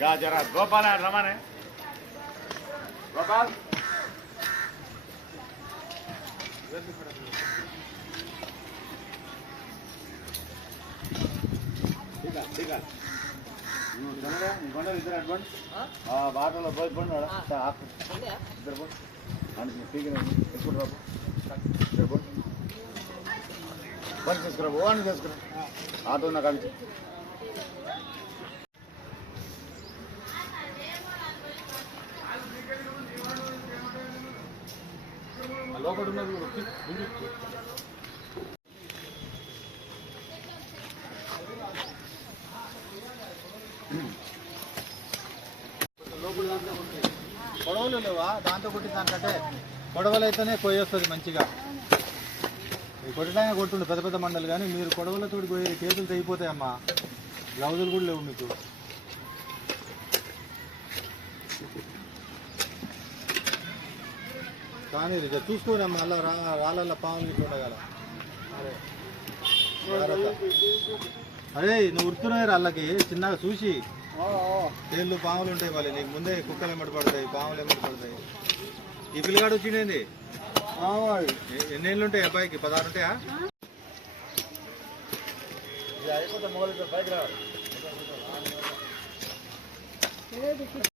జరా గోపాల రమానే గోపాల్ ఇద్దరు అడ్వాన్స్ వాటర్లో పోయి పండు ఇద్దరు పండు అంటే పీకిన ఎప్పుడు రాబు ఇద్దరు పండు పని చేసుకురా లోపల ఉన్నది గొడవలు లేవా? దాంతో కొట్టి దానికంటే గొడవలు అయితేనే కొయ్యొస్తుంది మంచిగా. కొట్టడానికి కొట్టుండు పెద్ద పెద్ద మండలు కానీ మీరు గొడవలతో పోయి కేసులు తెగిపోతాయమ్మా. గ్లౌజులు కూడా లేవు మీకు. కానీ చూసుకోని అమ్మా అలా రా రాళ్ళ పాములు ఉండగల అదే నువ్వు ఉరుతున్నాయి అల్లకి చిన్నగా చూసి. తేళ్ళు పాములు ఉంటాయి వాళ్ళు నీకు ముందే కుక్కలు ఎమ్మడి పడతాయి పాములు ఎమ్మడి పడతాయి. ఈ పిల్లగాడు వచ్చిండేంది? ఎ- ఎన్ని ఏళ్ళు ఉంటాయి అబ్బాయికి? పదహారు ఉంటాయా? అయిపోతే మొగలు బైక్ రావాలి.